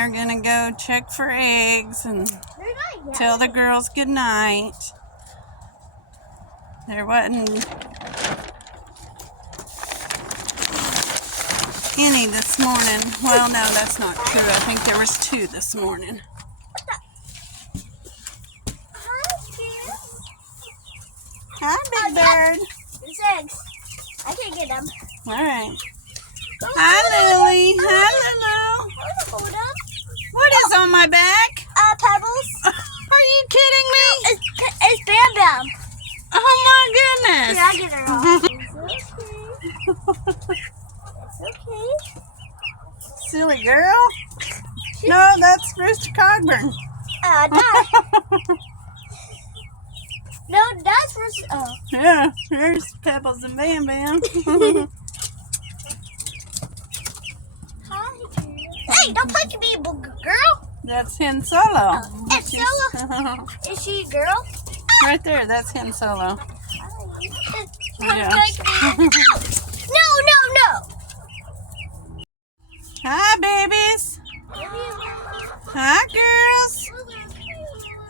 they're gonna go check for eggs and tell the girls good night. There wasn't any this morning. Well, no, that's not true. I think there was 2 this morning. Hi, Big Bird. There's eggs. I can get them. All right. Hi, Lily. Hi, Lulu. Hold them. What is on my back? Pebbles. Are you kidding me? It's Bam Bam. Oh, my goodness. Here, I'll get her off. It's okay. Silly girl. No, that's Rooster Cogburn. No, that's for. Oh. Yeah, there's Pebbles and Bam Bam. Hi. Hey, don't punch me, girl. That's Han Solo. It's Solo. Is she a girl? Right there, that's Han Solo. Yeah. No. Hi, babies. Hi, girls.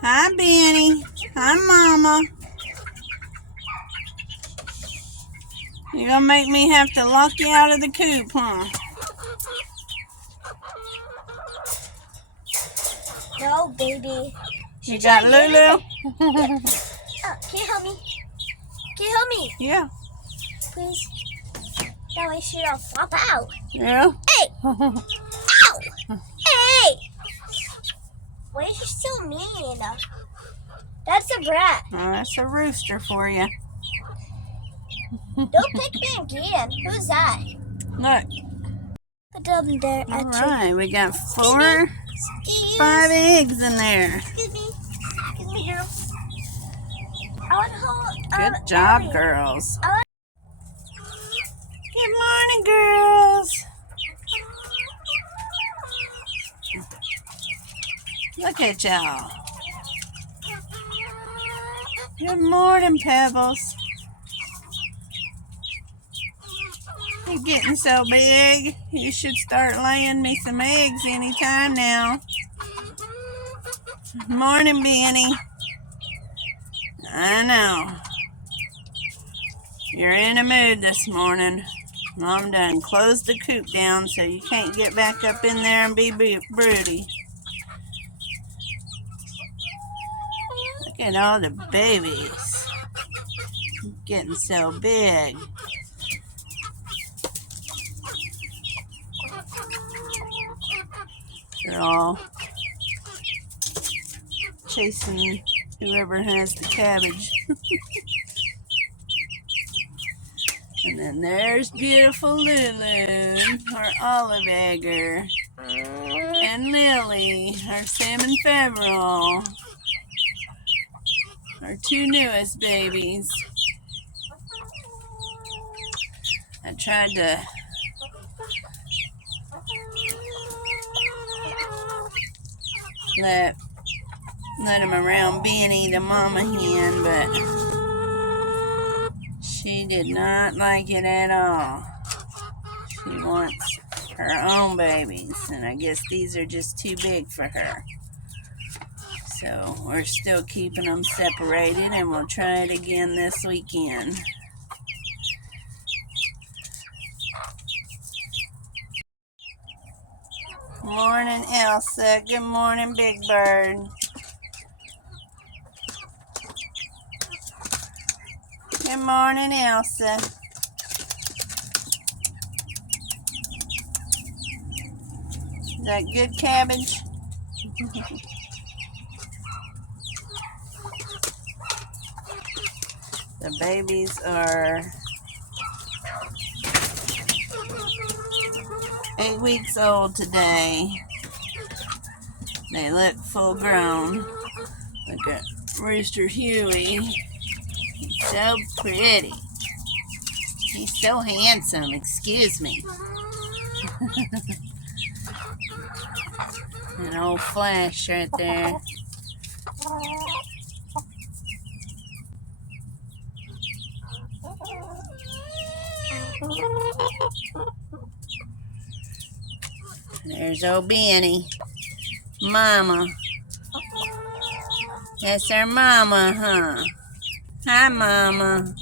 Hi, Benny. Hi, Mama. You're gonna make me have to lock you out of the coop, huh? No, baby. You got Lulu? Can you help me? Can you help me? Yeah. Please. That way she don't flop out. Yeah? Hey! Ow! Hey! Why is she so mean? That's a brat. Oh, that's a rooster for you. Don't pick me again. Who's that? Look. Put them there. All right, we got 5 eggs in there. Excuse me, girl. I want to hold. Good job, Ellie. girls. Good morning, girls. Look at y'all. Good morning, Pebbles. You're getting so big. You should start laying me some eggs anytime now. Morning, Benny. I know. You're in a mood this morning. Mom done closed the coop down so you can't get back up in there and be broody. Look at all the babies. Getting so big. They're all chasing whoever has the cabbage. And then there's beautiful Lulu, our olive egger, and Lily, our salmon feverel, our 2 newest babies. I tried to let him around Benny, the mama hen, but she did not like it at all. She wants her own babies, and I guess these are just too big for her. So we're still keeping them separated, and we'll try it again this weekend. Morning, Elsa. Good morning, Big Bird. Good morning, Elsa. Is that good cabbage? The babies are 8 weeks old today. They look full grown. Look at Rooster Huey. He's so pretty. He's so handsome, excuse me. An old Flash right there. There's old Benny. Mama. That's her mama, huh? Hi, Mama.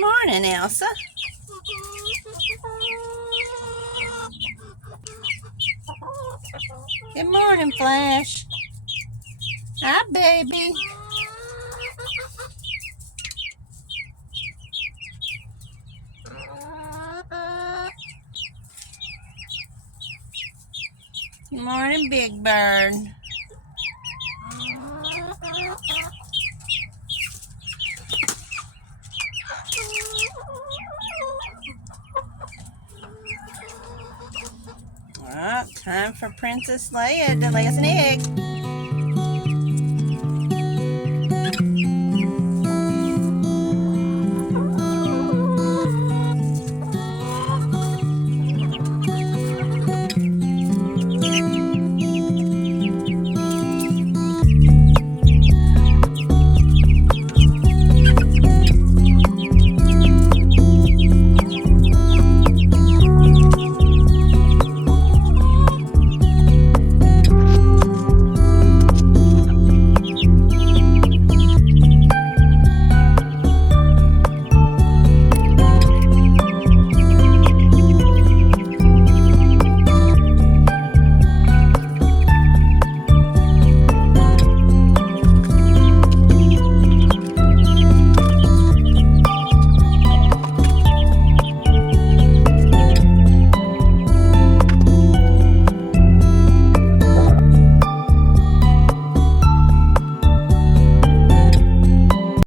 Morning, Elsa. Good morning, Flash. Hi, baby. Good morning, Big Bird. Well, time for Princess Leia to lay us an egg.